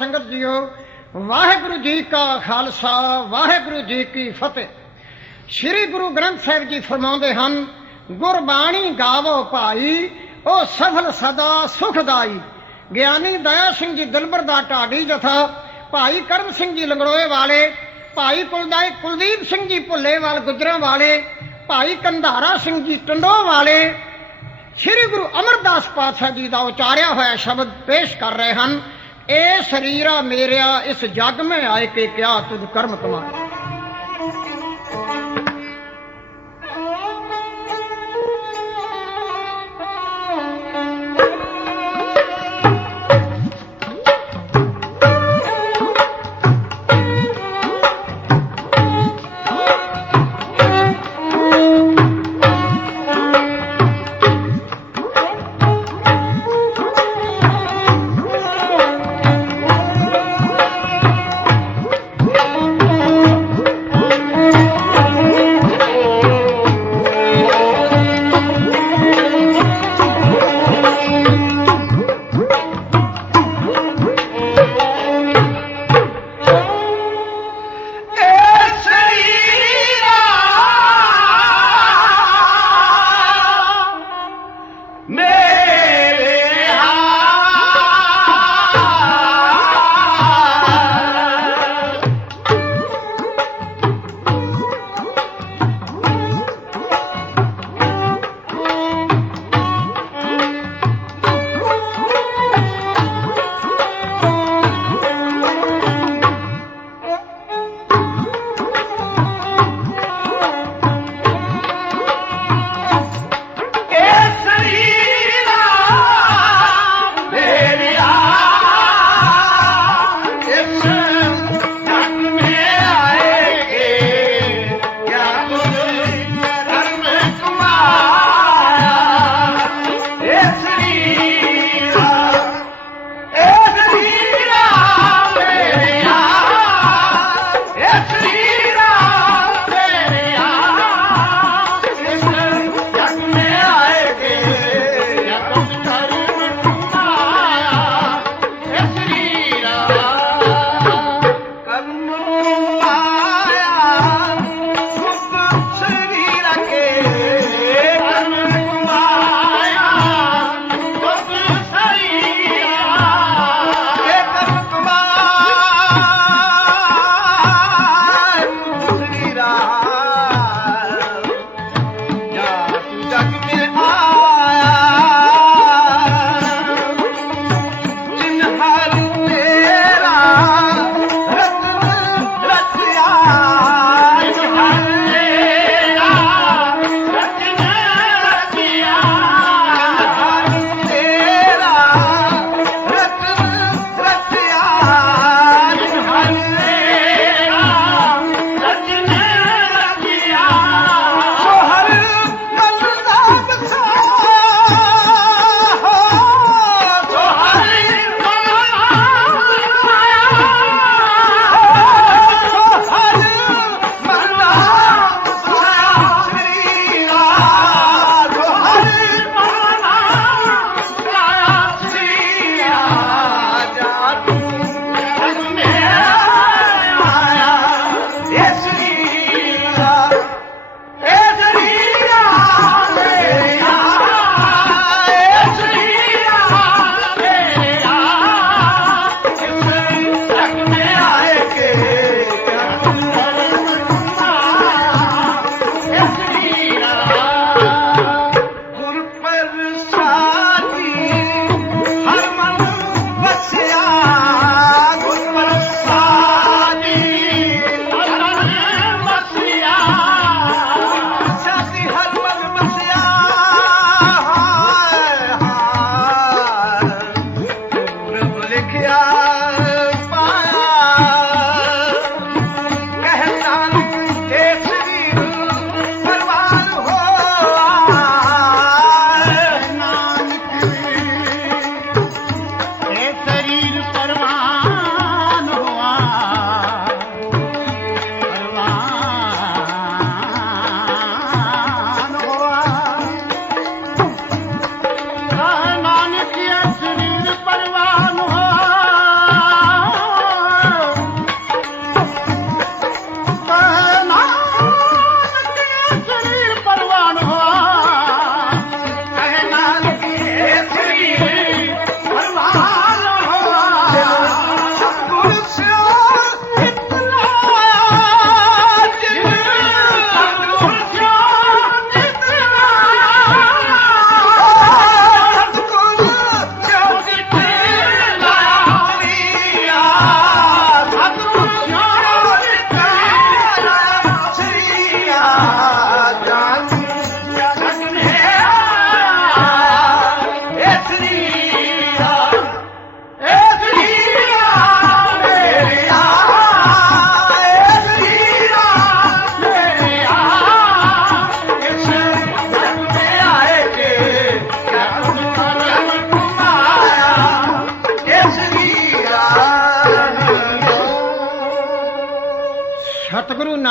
संगत जीओ, वाहिगुरु जी का खालसा वाहिगुरु जी की फतेह। श्री गुरु ग्रंथ साहिब जी फरमाउंदे हन, गुरबाणी गावो भाई, ओ सफल सदा सुखदाई। ਗਿਆਨੀ ਦਇਆ ਸਿੰਘ ਜੀ ਦਿਲਬਰ ਦਾ ਢਾਡੀ ਜਥਾ, ਭਾਈ ਕਰਮ ਸਿੰਘ ਜੀ ਲੰਗੜੋਏ ਵਾਲੇ, ਭਾਈ ਕੁਲਦੀਪ ਸਿੰਘ ਜੀ ਭੁੱਲੇਵਾਲ ਗੁਜਰਾਂ ਵਾਲੇ, ਭਾਈ ਕੰਧਾਰਾ ਸਿੰਘ ਜੀ ਟੰਡੋ ਵਾਲੇ ਸ੍ਰੀ ਗੁਰੂ ਅਮਰਦਾਸ ਪਾਤਸ਼ਾਹ ਜੀ ਦਾ ਉਚਾਰਿਆ ਹੋਇਆ ਸ਼ਬਦ ਪੇਸ਼ ਕਰ ਰਹੇ ਹਨ। ਇਹ ਸਰੀਰਾ ਮੇਰਿਆ ਇਸ ਜਗ ਮੈਂ ਆਏ ਕੇ ਕਿਆ ਤੁਝ ਕਰਮ ਕਮਾਏ।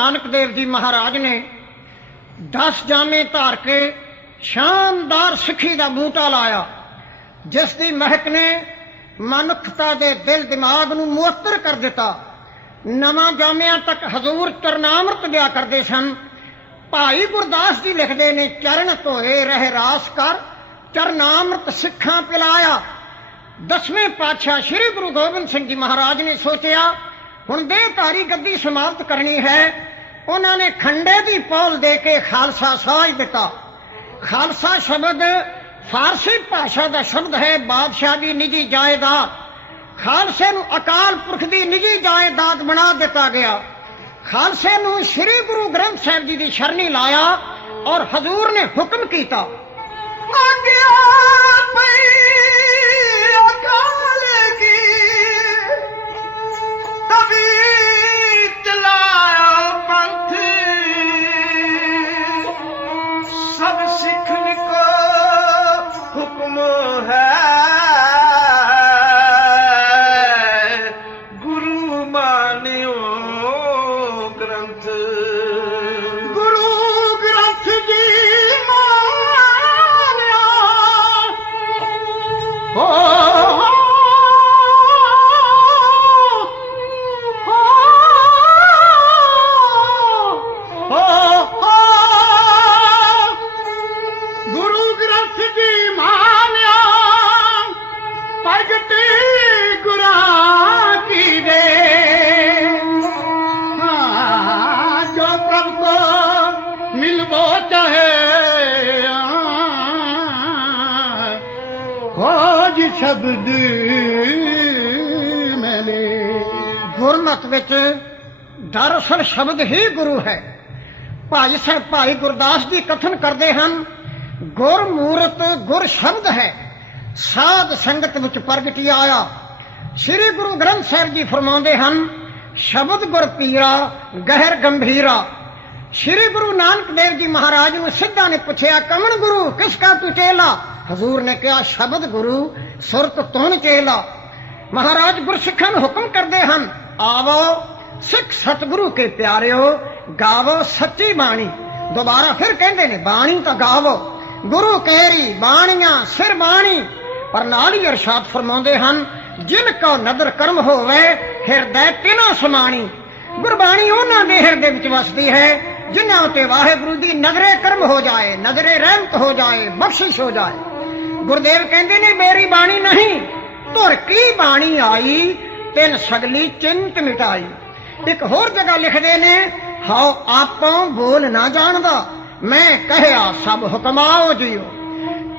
ਨਾਨਕ ਦੇਵ ਜੀ ਮਹਾਰਾਜ ਨੇ 10 ਜਾਮੇ ਧਾਰ ਕੇ ਸ਼ਾਨਦਾਰ ਸਿੱਖੀ ਦਾ ਬੂਟਾ ਲਾਇਆ, ਜਿਸ ਦੀ ਮਹਿਕ ਨੇ ਮਨੁੱਖਤਾ ਦੇ ਦਿਲ ਦਿਮਾਗ ਨੂੰ ਮੁਅੱਤਰ ਕਰ ਦਿੱਤਾ। ਨਵਾਂ ਜਾਮਿਆਂ ਤੱਕ ਹਜ਼ੂਰ ਚਰਨਾਮ੍ਰਿਤ ਦਿਆ ਕਰਦੇ ਸਨ। ਭਾਈ ਗੁਰਦਾਸ ਜੀ ਲਿਖਦੇ ਨੇ, ਚਰਨ ਧੋਏ ਰਹਿ ਰਾਸ ਕਰ, ਚਰਨਾਮ੍ਰਿਤ ਸਿੱਖਾਂ ਪਿਲਾਇਆ। 10ਵੇਂ ਪਾਤਸ਼ਾਹ ਸ੍ਰੀ ਗੁਰੂ ਗੋਬਿੰਦ ਸਿੰਘ ਜੀ ਮਹਾਰਾਜ ਨੇ ਸੋਚਿਆ ਹੁਣ ਦੇਹਧਾਰੀ ਗੱਦੀ ਸਮਾਪਤ ਕਰਨੀ ਹੈ। ਉਹਨਾਂ ਨੇ ਖੰਡੇ ਦੀ ਪੌਲ ਦੇ ਕੇ ਖਾਲਸਾ ਸਾਜ ਦਿੱਤਾ। ਖਾਲਸਾ ਸ਼ਬਦ ਫਾਰਸੀ ਭਾਸ਼ਾ ਦਾ ਸ਼ਬਦ ਹੈ, ਬਾਦਸ਼ਾਹ ਦੀ ਨਿੱਜੀ ਜਾਇਦਾਦ। ਖਾਲਸੇ ਨੂੰ ਅਕਾਲ ਪੁਰਖ ਦੀ ਨਿੱਜੀ ਜਾਇਦਾਦ ਬਣਾ ਦਿੱਤਾ ਗਿਆ। ਖਾਲਸੇ ਨੂੰ ਸ੍ਰੀ ਗੁਰੂ ਗ੍ਰੰਥ ਸਾਹਿਬ ਜੀ ਦੀ ਸ਼ਰਣੀ ਲਾਇਆ ਔਰ ਹਜ਼ੂਰ ਨੇ ਹੁਕਮ ਕੀਤਾ, ਸ਼ਬਦ ਮੈਨੇ। ਗੁਰਮਤਿ ਵਿੱਚ ਦਰਅਸਲ ਸ਼ਬਦ ਹੀ ਗੁਰੂ ਹੈ। ਭਾਈ ਸਾਹਿਬ ਭਾਈ ਗੁਰਦਾਸ ਜੀ ਕਥਨ ਕਰਦੇ ਹਨ, ਗੁਰ ਮੂਰਤ ਗੁਰ ਸ਼ਬਦ ਹੈ, ਸਾਧ ਸੰਗਤ ਵਿੱਚ ਪ੍ਰਗਟੀ ਆਇਆ। ਸ੍ਰੀ ਗੁਰੂ ਗ੍ਰੰਥ ਸਾਹਿਬ ਜੀ ਫਰਮਾਉਂਦੇ ਹਨ, ਸ਼ਬਦ ਗੁਰ ਪੀਰਾ ਗਹਿਰ ਗੰਭੀਰਾ। ਸ੍ਰੀ ਗੁਰੂ ਨਾਨਕ ਦੇਵ ਜੀ ਮਹਾਰਾਜ ਨੂੰ ਸਿੱਧਾ ਨੇ ਪੁੱਛਿਆ, ਕਮਨ ਗੁਰੂ ਕਿਸ ਕਾ ਤੂੰ ਚੇਲਾ? ਹਜ਼ੂਰ ਨੇ ਕਿਹਾ, ਸ਼ਬਦ ਗੁਰੂ ਸੁਰਤ ਤੁਨ ਚੇਲਾ। ਮਹਾਰਾਜ ਗੁਰਸਿੱਖਾਂ ਨੂੰ ਹੁਕਮ ਕਰਦੇ ਹਨ, ਆਵੋ ਸਿੱਖ ਸਤਿਗੁਰੂ ਕੇ ਪਿਆਰਿਓ, ਗਾਵੋ ਸੱਚੀ ਬਾਣੀ। ਦੁਬਾਰਾ ਫਿਰ ਕਹਿੰਦੇ ਨੇ, ਬਾਣੀ ਤਾਂ ਗਾਵੋ, ਗੁਰੂ ਕਹਿਰੀ ਬਾਣੀਆਂ ਸਿਰ ਬਾਣੀ। ਪਰ ਨਾਲ ਹੀ ਇਰਸ਼ਾਦ ਫਰਮਾਉਂਦੇ ਹਨ, ਜਿਨ ਕੋ ਨਦਰ ਕਰਮ ਹੋਵੇ ਹਿਰਦੈ ਤਿਨਾ ਸਮਾਣੀ। ਗੁਰਬਾਣੀ ਉਹਨਾਂ ਦੇ ਹਿਰਦੇ ਵਿੱਚ ਵਸਦੀ ਹੈ ਜਿਨ੍ਹਾਂ ਉਤੇ ਵਾਹਿਗੁਰੂ ਦੀ ਨਜ਼ਰੇ ਕਰਮ ਹੋ ਜਾਏ, ਨਜ਼ਰੇ ਰਹਿਮਤ ਹੋ ਜਾਏ, ਬਖਸ਼ਿਸ਼ ਹੋ ਜਾਏ। ਗੁਰਦੇਵ ਕਹਿੰਦੇ ਨੇ, ਮੇਰੀ ਬਾਣੀ ਨਹੀਂ ਧੁਰ ਕੀ ਬਾਣੀ ਆਈ, ਤਿੰਨ ਸਗਲੀ ਚਿੰਤ ਮਿਟਾਈ। ਇੱਕ ਹੋਰ ਜਗ੍ਹਾ ਲਿਖਦੇ ਨੇ, ਹਾਉ ਆਪੋਂ ਬੋਲ ਨਾ ਜਾਣਦਾ, ਮੈਂ ਕਹਿਆ ਸਭ ਹੁਕਮਾਓ ਜੀਓ।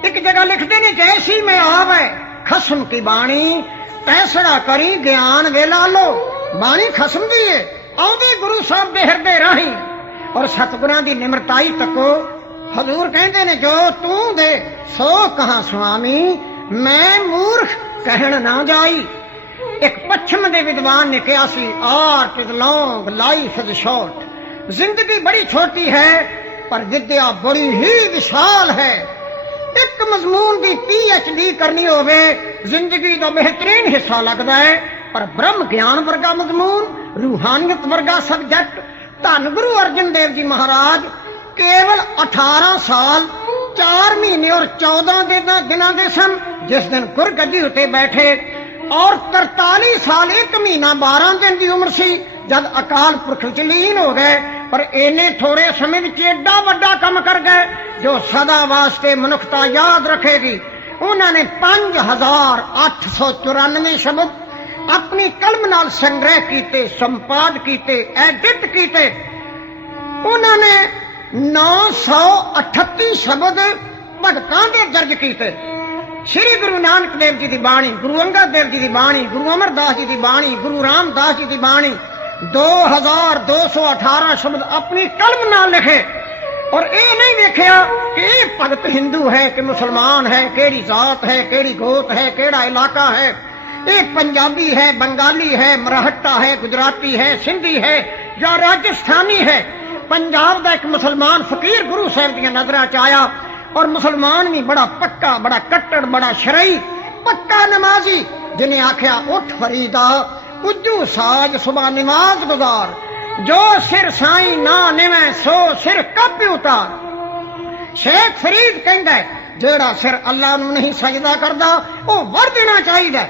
ਇੱਕ ਜਗ੍ਹਾ ਲਿਖਦੇ ਨੇ, ਜੈਸੀ ਮੈਂ ਆਵੇ ਖਸਮ ਕੀ ਬਾਣੀ, ਤੈਸੜਾ ਕਰੀ ਗਿਆਨ ਵੇਲਾ ਲੋ। ਬਾਣੀ ਖਸਮ ਦੀ ਏ, ਆਉਂਦੀ ਗੁਰੂ ਸਾਹਿਬ ਦੇ ਹਿਰਦੇ ਰਾਹੀਂ। ਔਰ ਸਤਿਗੁਰਾਂ ਦੀ ਨਿਮਰਤਾਈ ਤੱਕੋ। ਹਜ਼ੂਰ ਕਹਿੰਦੇ ਨੇ, ਜੋ ਤੂੰ ਦੇ ਸੋ ਕਹਾ ਸੁਆਮੀ, ਮੈਂ ਮੂਰਖ ਕਹਿਣ ਨਾ ਜਾਈ। ਇੱਕ ਪੱਛਮ ਦੇ ਵਿਦਵਾਨ ਨੇ ਕਿਹਾ ਸੀ, art is long, life is short. ਜ਼ਿੰਦਗੀ ਬੜੀ ਛੋਟੀ ਹੈ ਪਰ ਵਿਦਿਆ ਬੜੀ ਹੀ ਵਿਸ਼ਾਲ ਹੈ। ਇੱਕ ਮਜ਼ਮੂਨ ਦੀ PhD ਕਰਨੀ ਹੋਵੇ ਜ਼ਿੰਦਗੀ ਦਾ ਬਿਹਤਰੀਨ ਹਿੱਸਾ ਲੱਗਦਾ ਹੈ, ਪਰ ਬ੍ਰਹਮ ਗਿਆਨ ਵਰਗਾ ਮਜ਼ਮੂਨ, ਰੂਹਾਨੀਅਤ ਵਰਗਾ ਸਬਜੈਕਟ। ਧੰਨ ਗੁਰੂ ਅਰਜਨ ਦੇਵ ਜੀ ਮਹਾਰਾਜ ਕੇਵਲ 18 ਸਾਲ 4 ਮਹੀਨੇ ਔਰ 14 ਦਿਨਾਂ ਦੇ ਸਨ ਜਿਸ ਦਿਨ ਗੁਰਗੱਦੀ ਉੱਤੇ ਬੈਠੇ, ਔਰ 43 ਸਾਲ 1 ਮਹੀਨਾ 12 ਦਿਨ ਦੀ ਉਮਰ ਸੀ ਜਦ ਅਕਾਲ ਪੁਰਖ ਵਿੱਚ ਲੀਨ ਹੋ ਗਏ। ਪਰ ਇੰਨੇ ਥੋੜੇ ਸਮੇਂ ਵਿੱਚ ਏਡਾ ਵੱਡਾ ਕੰਮ ਕਰ ਗਏ ਜੋ ਸਦਾ ਵਾਸਤੇ ਮਨੁੱਖਤਾ ਯਾਦ ਰੱਖੇਗੀ। ਉਹਨਾਂ ਨੇ 5894 ਸ਼ਬਦ ਆਪਣੀ ਕਲਮ ਨਾਲ ਸੰਗ੍ਰਹਿ ਕੀਤੇ, ਸੰਪਾਦ ਕੀਤੇ, ਐਡਿਟ ਕੀਤੇ। ਉਹਨਾਂ ਨੇ 938 ਸ਼ਬਦ ਭਗਤਾਂ ਦੇ ਦਰਜ ਕੀਤੇ। ਸ੍ਰੀ ਗੁਰੂ ਨਾਨਕ ਦੇਵ ਜੀ ਦੀ ਬਾਣੀ, ਗੁਰੂ ਅੰਗਦ ਦੇਵ ਜੀ ਦੀ ਬਾਣੀ, ਗੁਰੂ ਅਮਰਦਾਸ ਜੀ ਦੀ ਬਾਣੀ, ਗੁਰੂ ਰਾਮਦਾਸ ਜੀ ਦੀ ਬਾਣੀ, 2218 ਸ਼ਬਦ ਆਪਣੀ ਕਲਮ ਨਾਲ ਲਿਖੇ। ਔਰ ਇਹ ਨਹੀਂ ਵੇਖਿਆ ਕਿ ਇਹ ਭਗਤ ਹਿੰਦੂ ਹੈ ਕਿ ਮੁਸਲਮਾਨ ਹੈ, ਕਿਹੜੀ ਜ਼ਾਤ ਹੈ, ਕਿਹੜੀ ਗੋਤ ਹੈ, ਕਿਹੜਾ ਇਲਾਕਾ ਹੈ, ਇਹ ਪੰਜਾਬੀ ਹੈ, ਬੰਗਾਲੀ ਹੈ, ਮਰਾਠਾ ਹੈ, ਗੁਜਰਾਤੀ ਹੈ, ਸਿੰਧੀ ਹੈ ਜਾਂ ਰਾਜਸਥਾਨੀ ਹੈ। ਪੰਜਾਬ ਦਾ ਇੱਕ ਮੁਸਲਮਾਨ ਫਕੀਰ ਗੁਰੂ ਸਾਹਿਬ ਦੀਆਂ ਨਜ਼ਰਾਂ ਚ ਆਇਆ, ਔਰ ਮੁਸਲਮਾਨ ਵੀ ਬੜਾ ਪੱਕਾ, ਬੜਾ ਕੱਟੜ, ਬੜਾ ਸ਼ਰਈ, ਪੱਕਾ ਨਮਾਜ਼ੀ, ਜਿਹਨੇ ਆਖਿਆ, ਉੱਠ ਫਰੀਦਾ ਪੁੱਜੂ ਸਾਜ ਸੁਬਾ ਨਮਾਜ਼ ਗੁਜ਼ਾਰ। जो सिर साई ना निवे सो सिर कप उतार। शेख फरीद कहता है जेड़ा सिर अल्लाह नूं नहीं सजदा करदा वो वड़ देना चाहिए।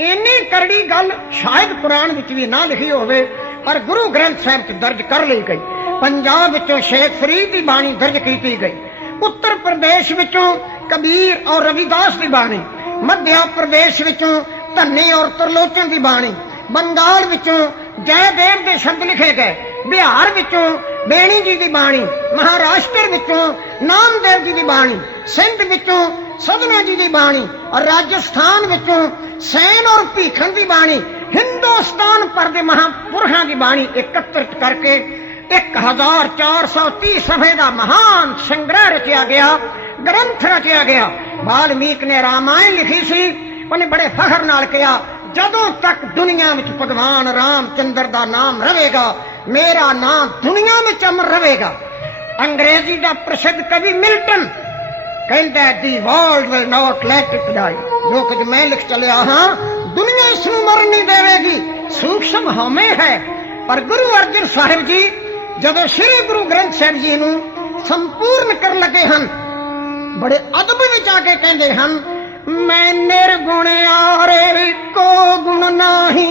इन्नी करड़ी गल शायद कुरान विच भी ना लिखी होवे पर गुरु ग्रंथ साहिब च दर्ज कर ली गई। पंजाब विचों शेख फरीद की बाणी दर्ज की गई, उत्तर प्रदेश विचों कबीर और रविदास की बाणी, मध्य प्रदेश विचों धन्नी और त्रिलोचन की बाणी, बंगाल विचों जयदेव के शब्द लिखे गए, बिहार विचों बेणी जी की बाणी, महाराष्ट्र विचों नामदेव जी की बाणी, सिंध विचों सदना जी की बाणी और राजस्थान विचों सैन और भीखन की बाणी, हिंदुस्तान पर दे महापुरुषों की बाणी एकत्रित करके 1430 सफे का महान संग्रह रचिया गया, ग्रंथ रचिया गया। वाल्मीकि ने रामायण लिखी सी, उन्हें बड़े फखर नाल कहा जदों तक दुनिया में भगवान रामचंद्र का नाम रहेगा मेरा नाम दुनिया में अमर रहेगा। अंग्रेजी का प्रसिद्ध कवि मिल्टन कहता है the world will not let it die. जो कुछ मैं लिख चलिया हाँ दुनिया इसनूं मरन नहीं देवेगी, सूक्ष्म हमें है। पर गुरु अर्जन साहिब जी जदों श्री गुरु ग्रंथ साहिब जी नूं संपूर्ण कर लगे हन, बड़े अदब विच आके कहंदे हन मैं निर्गुण आरे को गुण नाही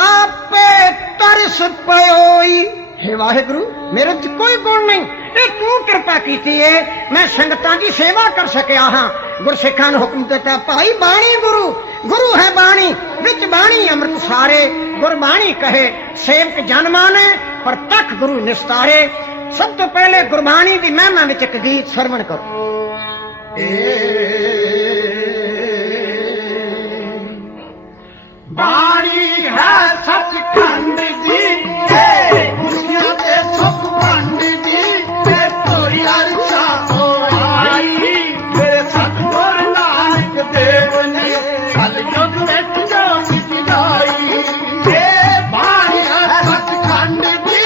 आपे तरस पयोई। हे वाहिगुरु मेरे च कोई गुण नहीं, ये तू कृपा की है मैं संगतां की सेवा कर सकिया हाँ। गुरसिखां ने हुक्म दिता भाई बाणी गुरु, गुरु है बाणी विच बाणी अमृत सारे, गुरबाणी कहे सेवक जन माने पर तक गुरु निस्तारे। सब तो पहले गुरबाणी की महिमा विच एक गीत सरवण करो। बाणी है सचखंड जी खुशियां दे सुख खंड जी तोरी अर्चा आई मेरे सतगुर नानक देव ने कलयुग विच जोत जगाई। बाणी है सचखंड जी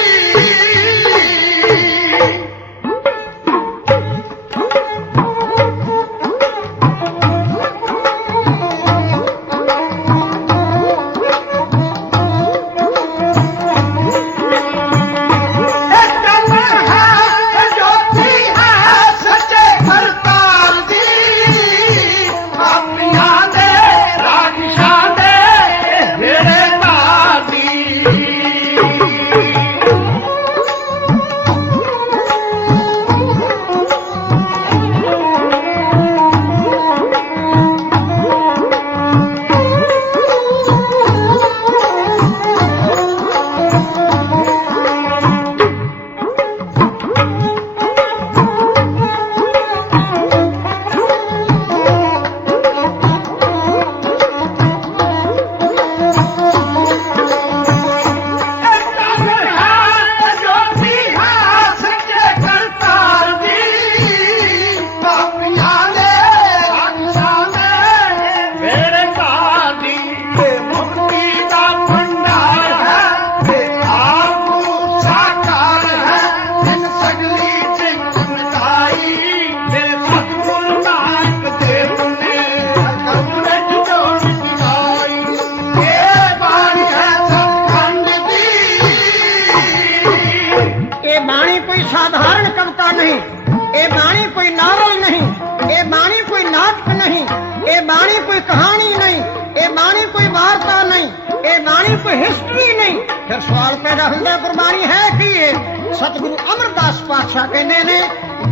सतगुरु अमरदास पातशाह कहते ने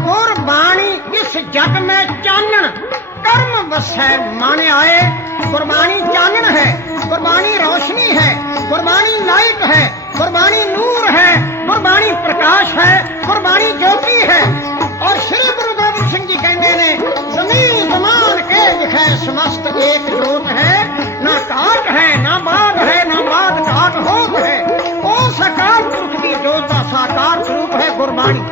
गुरबाणी इस जग में चानन कर्म वसै माने आए। गुरबाणी चानन है, गुरबाणी रोशनी है, गुरबाणी लाइट है, गुरबाणी नूर है, गुरबाणी प्रकाश है, गुरबाणी ज्योति है। और श्री गुरु गोबिंद सिंह जी कहते ने जमीन जमान के दिखे समस्त एक जोत है, ना काट है ना बाग है ना बाग घाट होत है, ओ साकार पुरुष की जोत का साकार स्वरूप है गुरबाणी।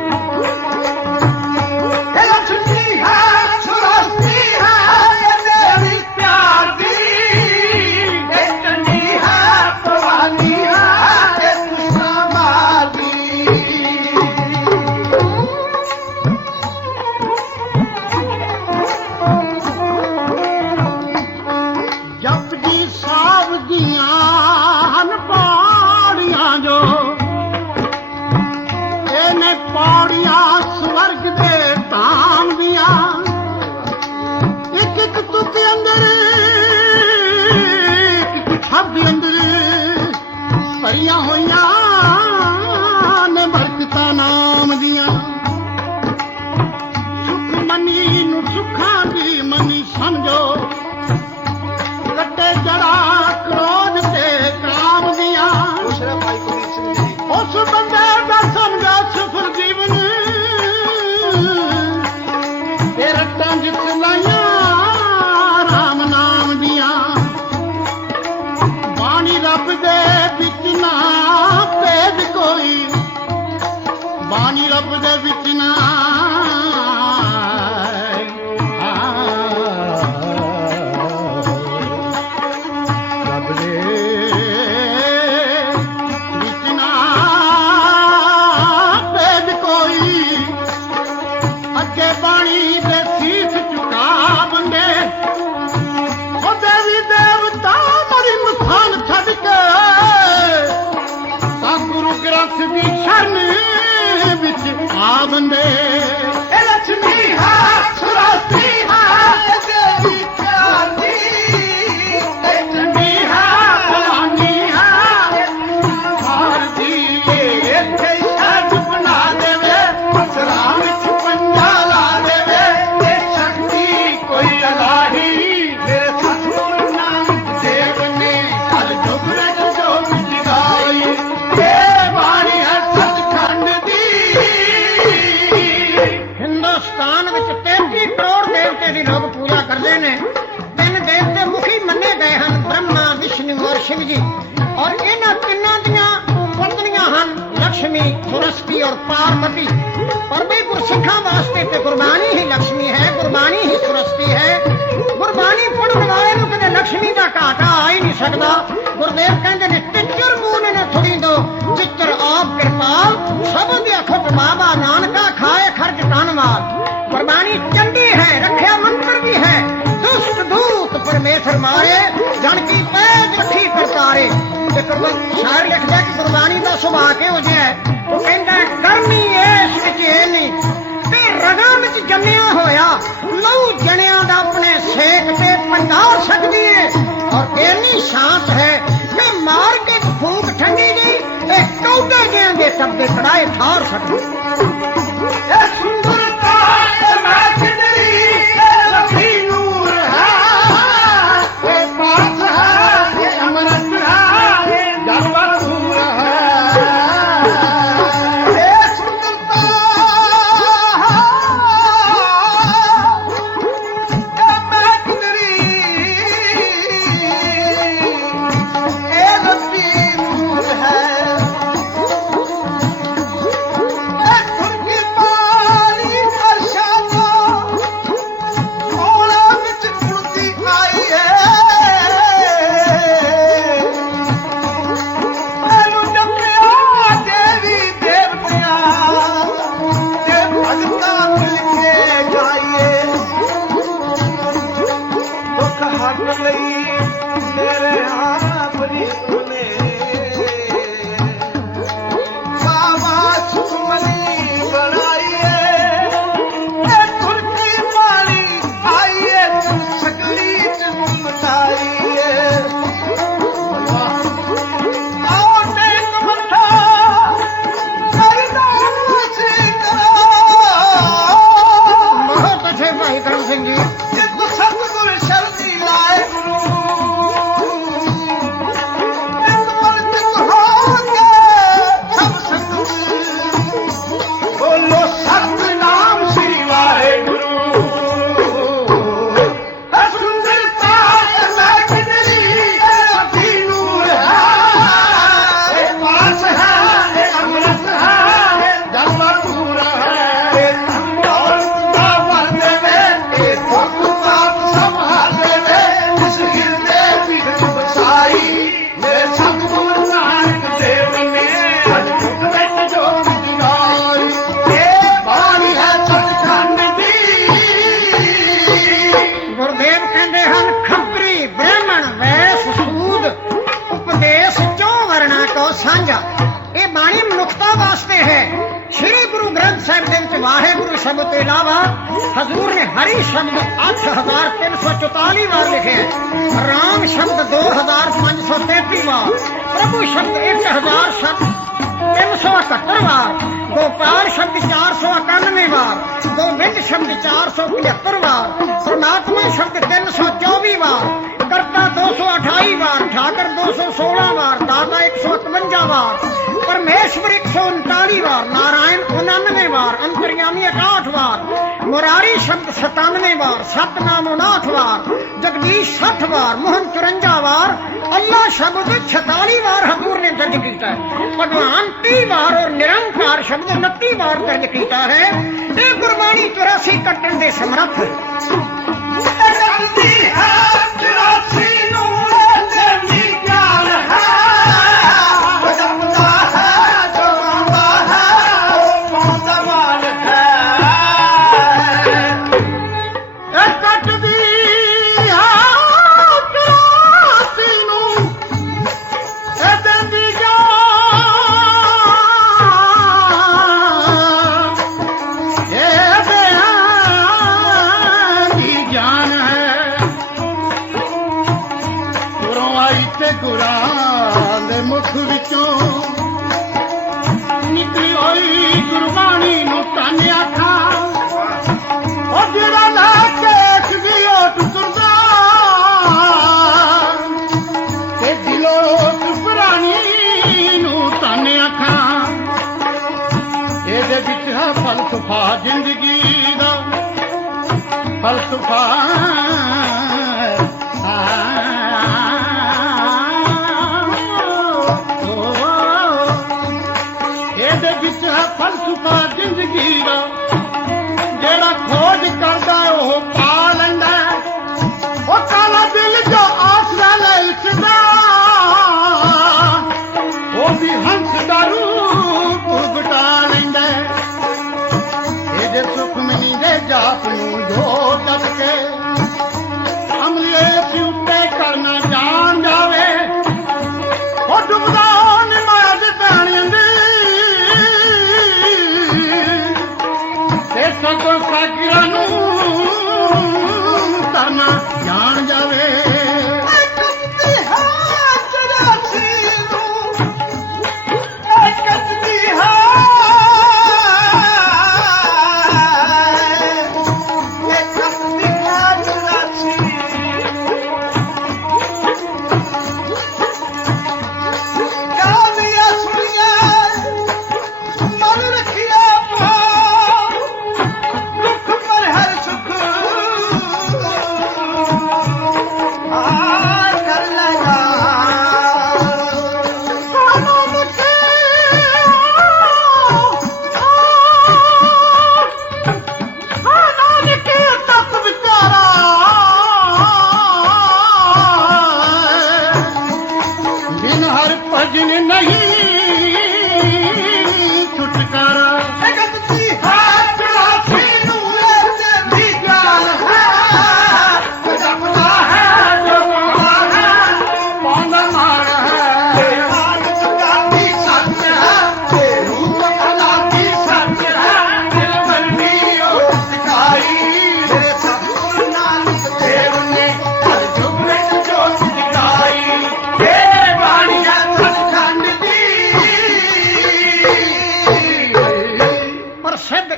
जब ਮੰਦੇ ਲక్ష్ਮੀ ਹੈ ਸੁਰਤੀ ਹੈ ਦੇਵੀ ਪਿਆਰੀ ਲక్ష్ਮੀ ਹੈ ਭਵਾਨੀ ਹੈ ਭਾਰਤੀ ਇੱਥੇ ਛੱਡ ਬਣਾ ਦੇਵੇ ਅਸਰਾਂ ਵਿੱਚ ਪੰਜਾ ਲਾ ਦੇਵੇ ਇਹ ਸ਼ਕਤੀ ਕੋਈ ਅਲਾਹੀ ਮੇਰੇ ਸਤਿਗੁਰ ਨਾਨਕ ਦੇਵ ਨੇ ਹਰ ਜੁਗ ਵਿੱਚ ਜੋਤ ਜਗਾਈ ਇਹ ਬਾਣੀ ਹੈ ਸੱਚਖੰਡ ਦੀ ਹਿੰਦੁਸਤਾਨ ਵਿੱਚ 33 ਕਰੋੜ ਦੇਵਤੇ ਦੀ ਲੋਕ ਪੂਜਾ ਕਰਦੇ ਨੇ ਤਿੰਨ ਦੇਵਤੇ ਮੁਖੀ ਮੰਨੇ ਗਏ ਹਨ ਬ੍ਰਹਮਾ ਵਿਸ਼ਨੂੰ ਔਰ ਸ਼ਿਵ ਜੀ ਔਰ ਇਹਨਾਂ ਤਿੰਨਾਂ ਦੀਆਂ ਪਤਨੀਆਂ ਹਨ ਲక్ష్ਮੀ ਸਰਸਵਤੀ ਔਰ ਪਾਰਵਤੀ ਪਰ ਵੀ ਗੁਰਸਿੱਖਾਂ ਵਾਸਤੇ ਤੇ ਗੁਰਬਾਣੀ ਹੀ ਲక్ష్ਮੀ ਹੈ ਗੁਰਬਾਣੀ ਹੀ ਸਰਸਵਤੀ ਹੈ ਗੁਰਬਾਣੀ ਪੜ੍ਹਨ ਵਾਲੇ ਨੂੰ ਕਦੇ ਲక్ష్ਮੀ ਦਾ ਘਾਟਾ ਆ ਹੀ ਨਹੀਂ ਸਕਦਾ ਗੁਰਦੇਵ ਕਹਿੰਦੇ ਨੇ ਟਿੱਚਰ ਮੂਨ ਨੇ ਥੋੜੀ ਦੋ ਚਿੱਤਰ ਆਪ ਕਿਰਪਾਲ ਸਭ ਦੀ ਅਖਤ ਬਾਬਾ ਨਾਨਕਾ ਖਾਏ ਖਰਚ ਧਨਵਾਦ ਗੁਰਬਾਣੀ ਚੰਡੀ ਹੈ ਰੱਖਿਆ ਮੰਤਰ ਵੀ ਹੈ ਦੁਸ਼ਟ ਦੂਤ ਪਰਮੇਸ਼ਰ ਮਾਰੇ ਜਨ ਕੀ ਪੈਜ ਰੱਖੀ ਕਰਤਾਰੇ ਇੱਕ ਸ਼ਾਇਰ ਲਿਖਦਾ ਕਿ ਗੁਰਬਾਣੀ ਦਾ ਸੁਭਾਅ ਕਿਹੋ ਜਿਹਾ ਹੈ ਉਹ ਕਹਿੰਦਾ ਕਰਮੀ ਇਸ ਵਿੱਚ ਇਹ ਨਹੀਂ ਤੇ ਰਗਾਂ ਵਿੱਚ ਜੰਮਿਆ ਹੋਇਆ ਲਹੂ ਜਣਿਆਂ ਦਾ ਆਪਣੇ ਸੇਕ ਤੇ ਪੰਡਾਰ ਸਕਦੀ ਏ ਔਰ ਇੰਨੀ ਸ਼ਾਂਤ ਹੈ ਕਿ ਮਾਰ ਕੇ ਫੂਕ ਠੰਡੀ ਗਈ ਇਹ ਕੌਡੇ ਜਿਆਂ ਦੇ ਤਬਦੇ ਕੜਾਏ ਠਾਰ ਸਕਦੀ ਇਹ ਸੁੰਦਰਤਾ ਇਹ ਮਹਿਕਦਰੀ ਇਹ ਲਖੀ ਨੂਰ ਹੈ ਇਹ ਪਾਸ ਹੈ ਇਹ ਅਮਰਤ ਹੈ ਇਹ ਜਨਵਰ ਸੂਰ ਹੈ ਇਹ ਸੁੰਦਰਤਾ ਇਹ ਮਹਿਕਦਰੀ ਇਹ ਲਖੀ ਨੂਰ ਹੈ ਮੇਰੇ ਆਪ ਰੀ ਨੇ ਬਾਬਾ ਸੁਖਮਨੀ ਬਣਾਈਏ ਇਹ ਤੁਰਕੀ ਪਾਣੀ ਆਈਏ ਸਕਲੀ ਚ ਮਟਾਈਏ ਆਓ ਟੇਕ ਮੱਥਾ ਕਰਦਾ ਸੀ ਕਰੋ ਬਹੁਤ ਅੱਛੇ ਭਾਈ ਕਰਮ ਸਿੰਘ ਜੀ ਜਿਤ ਸਤਿਗੁਰ ਸ਼ਰਤੀ ਲਾਏ ਗੁਰੂ ਇੱਕ ਮਰਤਕ ਹੋ ਕੇ ਸਭ ਸੰਗਤ ਬੋਲੋ ਸਤਿਨਾਮ ਸ੍ਰੀ ਵਾਹਿਗੁਰੂ ਹੈ ਸੁੰਦਰਤਾ ਇਹ ਮਹਿਕਦਰੀ ਇਹ ਅਖੀ ਨੂਰ ਹੈ ਇਹ ਪਾਸ ਹੈ ਇਹ ਅੰਮ੍ਰਿਤ ਹੈ ਇਹ ਜਨਵਰ ਪੂਰ ਹੈ ਇਹ ਦੌਲਤ ਦਾ ਵਰ ਦੇਵੇ ਇਹ ਦੁੱਖ ਪਾਪ ਸੰਭਾਲ ਦੇਵੇ ਇਸ ਹਿਰਦੇ ਵਿੱਚ ਵਸਾਈ ਮੇਰੇ ਸਤਿਗੁਰ ਨਾਨਕ ਦੇਵ ਨੇ ਅੱਜ ਜੁਗ ਵਿੱਚ ਜੋਤ ਜਗਾਈ ਇਹ ਬਾਣੀ ਹੈ ਸੱਚਖੰਡ ਦੀ ਗੁਰਦੇਵ ਕਹਿੰਦੇ ਹਨ ਖੱਬਰੀ ਬ੍ਰਾਹਮਣ ਵੈਸ ਸੂਦ ਉਪਦੇਸ਼ ਚੋਂ ਵਰਣਾ ਕੋ ਸਾਂਝਾ ਇਹ ਬਾਣੀ ਮਨੁੱਖਤਾ ਵਾਸਤੇ ਹੈ ਸ਼੍ਰੀ ਗੁਰੂ ਗ੍ਰੰਥ ਸਾਹਿਬ ਦੇ ਵਿੱਚ ਵਾਹਿਗੁਰੂ ਸ਼ਬਦ ਤੋਂ ਇਲਾਵਾ ਹਜ਼ੂਰ ਨੇ ਹਰੀ ਸ਼ਬਦ 8344 ਵਾਰ ਲਿਖਿਆ ਹੈ ਰਾਮ ਸ਼ਬਦ 2533 ਵਾਰ ਪ੍ਰਭੂ ਸ਼ਬਦ 1371 ਵਾਰ ਗੋਪਾਲ ਸ਼ਬਦ 491 ਵਾਰ ਗੋਬਿੰਦ ਸ਼ਬਦ 475 ਵਾਰ ਪਰਮਾਤਮਾ ਸ਼ਬਦ 324 ਵਾਰ ਕਰਤਾ 228 ਵਾਰ ਠਾਕਰ 216 ਵਾਰ ਦਾਤਾ 151 ਵਾਰ ਪਰਮੇਸ਼ਵਰ 139 ਵਾਰ ਨਾਰਾਇਣ 99 ਵਾਰ ਅੰਤਰਯਾਮੀ 68 ਵਾਰ ਮੁਰਾਰੀ ਸ਼ਬਦ 97 ਵਾਰ ਸਤਨਾਮ 59 ਵਾਰ ਜਗਦੀਸ਼ 60 ਵਾਰ ਮੋਹਨ 54 ਵਾਰ ਅੱਲਾ ਸ਼ਬਦ 46 ਵਾਰ ਹਜ਼ੂਰ ਨੇ ਦਰਜ ਕੀਤਾ ਹੈ ਭਗਵਾਨ 30 ਵਾਰ ਔਰ ਨਿਰੰਕਾਰ ਸ਼ਬਦ 29 ਵਾਰ ਦਰਜ ਕੀਤਾ ਹੈ ਇਹ ਗੁਰਬਾਣੀ 84 ਕੱਟਣ ਦੇ ਸਮਰੱਥ ਹੈ ਕਰਦੀ ਹੈ 84 ਨੂਰ ਤੇ ਗਿਆਨ ਹੈ ਜਪਦਾ ਹੈ ਜਪਦਾ ਹੈ ਉਹ ਪਾਉਂਦਾ ਮਾਲਕ ਹੈ ਇਹ ਕੱਟਦੀ ਹੈ 84 ਨੂੰ ਇਹ ਦਿੰਦੀ ਜਾਨ ਮੁਖ ਵਿੱਚੋਂ ਨਿਕਲੀ ਹੋਈ ਗੁਰਬਾਣੀ ਨੂੰ ਧੰਨ ਆਖਾਂ ਉਹ ਜਿਹੜਾ ਲਾ ਕੇ ਵੀ ਉਹ ਟੁਕਰਦਾ ਤੇ ਦਿਲੋਂ ਟੁਕਰਾਣੀ ਨੂੰ ਧੰਨ ਆਖਾਂ ਇਹਦੇ ਵਿੱਚ ਹੈ ਫਲਸਫਾ ਜ਼ਿੰਦਗੀ ਦਾ ਫਲਸਫਾ ਇਹਦੇ ਵਿੱਚ ਹੈ ਫਲਸਫਾ ਜ਼ਿੰਦਗੀ ਦਾ ਜਿਹੜਾ ਖੋਜ ਕਰਦਾ ਉਹ ਪਾ ਲੈਂਦਾ ਉਹ ਕਾਲਾ ਦਿਲ ਜੋ ਆਸਰਾ ਲੈ ਇਸਦਾ ਉਹ ਵੀ ਹੰਸ ਦਾ ਰੂਪ ਬਟਾ ਲੈਂਦਾ ਇਹਦੇ ਸੁਖ ਮਨੀ ਦੇ ਜਾਪ ਨੂੰ ਜੋ ਦੱਬ ਕੇ ਅਮਲੀਏ ਸੀ ਉੱਤੇ ਕਰਨਾ ਜਾਣ ਜਾਵੇ ਉਹ ਡੁੱਬਦਾ ਨੀ ਮਾਇਆ ਦੇ ਪਾਣੀਆਂ ਦੇ ਤੇ ਸਤੋ ਸਾਗਰਾਂ ਨੂੰ ਕਰਨਾ ਜਾਣ ਜਾਵੇ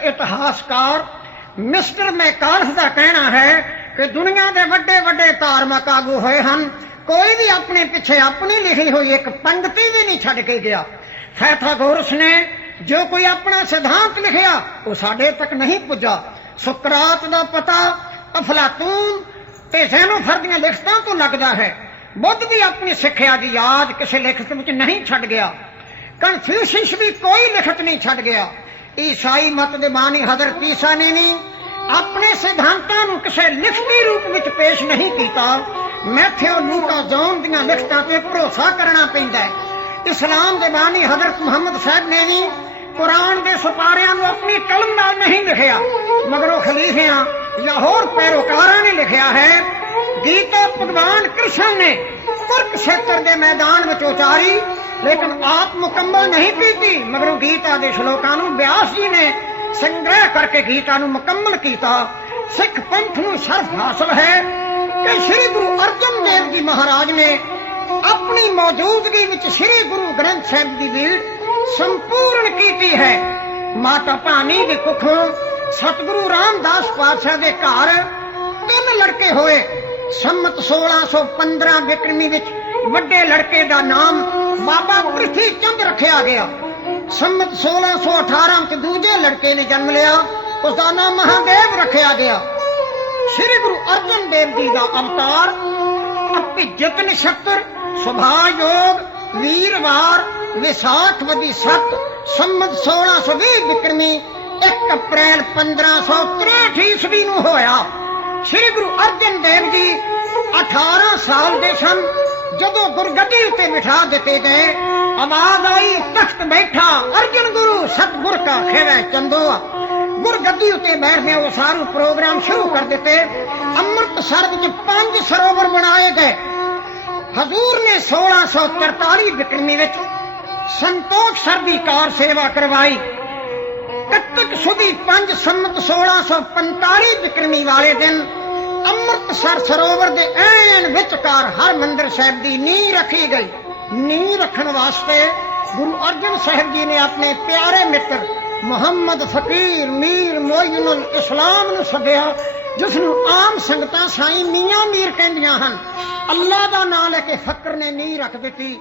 ਇਤਿਹਾਸਕਾਰ ਮਿਸਟਰ ਮੈਕਾਰਥ ਦਾ ਕਹਿਣਾ ਹੈ ਕਿ ਦੁਨੀਆ ਦੇ ਵੱਡੇ ਵੱਡੇ ਧਾਰਮਿਕ ਆਗੂ ਹੋਏ ਹਨ ਕੋਈ ਵੀ ਆਪਣੇ ਪਿੱਛੇ ਆਪਣੀ ਲਿਖੀ ਹੋਈ ਇੱਕ ਪੰਕਤੀ ਵੀ ਨਹੀਂ ਛੱਡ ਕੇ ਗਿਆ ਪੈਥਾਗੋਰਸ ਨੇ ਜੋ ਕੋਈ ਆਪਣਾ ਸਿਧਾਂਤ ਲਿਖਿਆ ਉਹ ਸਾਡੇ ਤੱਕ ਨਹੀਂ ਪੁੱਜਾ ਸੁਕਰਾਤ ਦਾ ਪਤਾ ਅਫਲਾਤੂਨ ਤੇ ਜ਼ੈਨੋਫਰ ਦੀਆਂ ਲਿਖਤਾਂ ਤੋਂ ਲੱਗਦਾ ਹੈ ਬੁੱਧ ਵੀ ਆਪਣੀ ਸਿੱਖਿਆ ਦੀ ਯਾਦ ਕਿਸੇ ਲਿਖਤ ਵਿੱਚ ਨਹੀਂ ਛੱਡ ਗਿਆ ਕਨਫਿਊਸ਼ੀਅਸ ਵੀ ਕੋਈ ਲਿਖਤ ਨਹੀਂ ਛੱਡ ਗਿਆ ਈਸਾਈ ਮਤ ਦੇ ਬਾਨੀ ਹਜ਼ਰਤ ਈਸਾ ਨੇ ਵੀ ਆਪਣੇ ਸਿਧਾਂਤਾਂ ਨੂੰ ਕਿਸੇ ਲਿਖਤੀ ਰੂਪ ਵਿੱਚ ਪੇਸ਼ ਨਹੀਂ ਕੀਤਾ ਮੈਥਿਓ ਲੂਕਾ ਜੌਨ ਦੀਆਂ ਲਿਖਤਾਂ ਤੇ ਭਰੋਸਾ ਕਰਨਾ ਪੈਂਦਾ ਹੈ ਇਸਲਾਮ ਦੇ ਬਾਨੀ ਹਜ਼ਰਤ ਮੁਹੰਮਦ ਸਾਹਿਬ ਨੇ ਵੀ ਕੁਰਾਨ ਦੇ ਸਿਪਾਰਿਆਂ ਨੂੰ ਆਪਣੀ ਕਲਮ ਨਾਲ ਨਹੀਂ ਲਿਖਿਆ ਮਗਰੋਂ ਖਲੀਫਿਆਂ ਜਾਂ ਹੋਰ ਪੈਰੋਕਾਰਾਂ ਨੇ ਲਿਖਿਆ ਹੈ ਗੀਤਾ ਭਗਵਾਨ ਕ੍ਰਿਸ਼ਨ ਨੇ ਕੁਰਕਸ਼ੇਤਰ ਦੇ ਮੈਦਾਨ ਵਿੱਚ ਉਚਾਰੀ ਲੇਕਿਨ ਆਪ ਮੁਕੰਮਲ ਨਹੀਂ ਕੀਤੀ ਮਗਰੋਂ ਗੀਤਾ ਦੇ ਸ਼ਲੋਕਾਂ ਨੂੰ ਵਿਆਸ ਜੀ ਨੇ ਸੰਗ੍ਰਹਿ ਕਰਕੇ ਗੀਤਾ ਨੂੰ ਮੁਕੰਮਲ ਕੀਤਾ ਸਿੱਖ ਪੰਥ ਨੂੰ ਸ਼ਰਫ ਹਾਸਲ ਹੈ ਕਿ ਸ੍ਰੀ ਗੁਰੂ ਅਰਜਨ ਦੇਵ ਜੀ ਮਹਾਰਾਜ ਨੇ ਆਪਣੀ ਮੌਜੂਦਗੀ ਵਿੱਚ ਸ੍ਰੀ ਗੁਰੂ ਗ੍ਰੰਥ ਸਾਹਿਬ ਦੀ ਬੀੜ ਸੰਪੂਰਨ ਕੀਤੀ ਹੈ ਮਾਤਾ ਭਾਨੀ ਦੀ ਕੁੱਖੋਂ ਸਤਿਗੁਰੂ ਰਾਮਦਾਸ ਪਾਤਸ਼ਾਹ ਦੇ ਘਰ 3 ਲੜਕੇ ਹੋਏ ਸੰਮਤ 1615 ਬਿਕਰਮੀ ਵਿੱਚ ਵੱਡੇ ਲੜਕੇ ਦਾ ਨਾਮ ਬਾਬਾ ਪ੍ਰਿਥੀ ਚੰਦ ਰੱਖਿਆ ਗਿਆ ਸੰਮਤ 1618 ਚ ਦੂਜੇ ਲੜਕੇ ਨੇ ਜਨਮ ਲਿਆ ਉਸ ਦਾ ਨਾਮ ਮਹਾਦੇਵ ਰੱਖਿਆ ਗਿਆ ਸ੍ਰੀ ਗੁਰੂ ਅਰਜਨ ਦੇਵ ਜੀ ਦਾ ਅਵਤਾਰ ਅਭਿਜਤ ਨਛੱਤਰ ਸੁਭਾ ਯੋਗ ਵੀਰਵਾਰ ਵਿਸਾਖਵਦੀ ਸੱਤ ਸੰਮਤ 1620 ਬਿਕਰਮੀ 1 ਅਪ੍ਰੈਲ 1563 ਈਸਵੀ ਨੂੰ ਹੋਇਆ ਸ੍ਰੀ ਗੁਰੂ ਅਰਜਨ ਦੇਵ ਜੀ 18 ਸਾਲ ਦੇ ਸਨ ਜਦੋਂ ਗੁਰਗੱਦੀ ਉੱਤੇ ਬਿਠਾ ਦਿੱਤੇ ਗਏ ਆਵਾਜ਼ ਆਈ ਤਖਤ ਬੈਠਾ ਅਰਜਨ ਗੁਰੂ ਸਤਿਗੁਰ ਕਾ ਖੇੜਾ ਚੰਦੋਆ ਗੁਰਗੱਦੀ ਉੱਤੇ ਬੈਠਦੇ ਉਹ ਸਾਰੇ ਪ੍ਰੋਗਰਾਮ ਸ਼ੁਰੂ ਕਰ ਦਿੱਤੇ ਅੰਮ੍ਰਿਤਸਰ ਵਿੱਚ 5 ਸਰੋਵਰ ਬਣਾਏ ਗਏ ਹਜ਼ੂਰ ਨੇ 1643 ਬਿਕਰਮੀ ਵਿੱਚ ਸੰਤੋਖ ਸਰ ਦੀ ਕਾਰ ਸੇਵਾ ਕਰਵਾਈ ਕੱਤਕ ਸੁਦੀ 5 ਸੰਮਤ 1645 ਬਿਕਰਮੀ ਵਾਲੇ ਦਿਨ ਅੰਮ੍ਰਿਤਸਰ ਸਰੋਵਰ ਦੇ ਐਨ ਵਿਚਕਾਰ ਹਰਮੰਦਰ ਸਾਹਿਬ ਦੀ ਨੀਂਹ ਰੱਖੀ ਗਈ ਨੀਂਹ ਰੱਖਣ ਵਾਸਤੇ ਗੁਰੂ ਅਰਜਨ ਸਾਹਿਬ ਜੀ ਨੇ ਆਪਣੇ ਪਿਆਰੇ ਮਿੱਤਰ ਮੁਹੰਮਦ ਫਕੀਰ ਮੀਰ ਮੋਇਨੁਲ ਇਸਲਾਮ ਨੂੰ ਸੱਦਿਆ, ਜਿਸ ਨੂੰ ਆਮ ਸੰਗਤਾਂ ਸਾਈਂ ਮੀਆਂ ਮੀਰ ਕਹਿੰਦੀਆਂ ਹਨ। ਅੱਲਾ ਦਾ ਨਾਂ ਲੈ ਕੇ ਫਕਰ ਨੇ ਨੀਂਹ ਰੱਖ ਦਿੱਤੀ।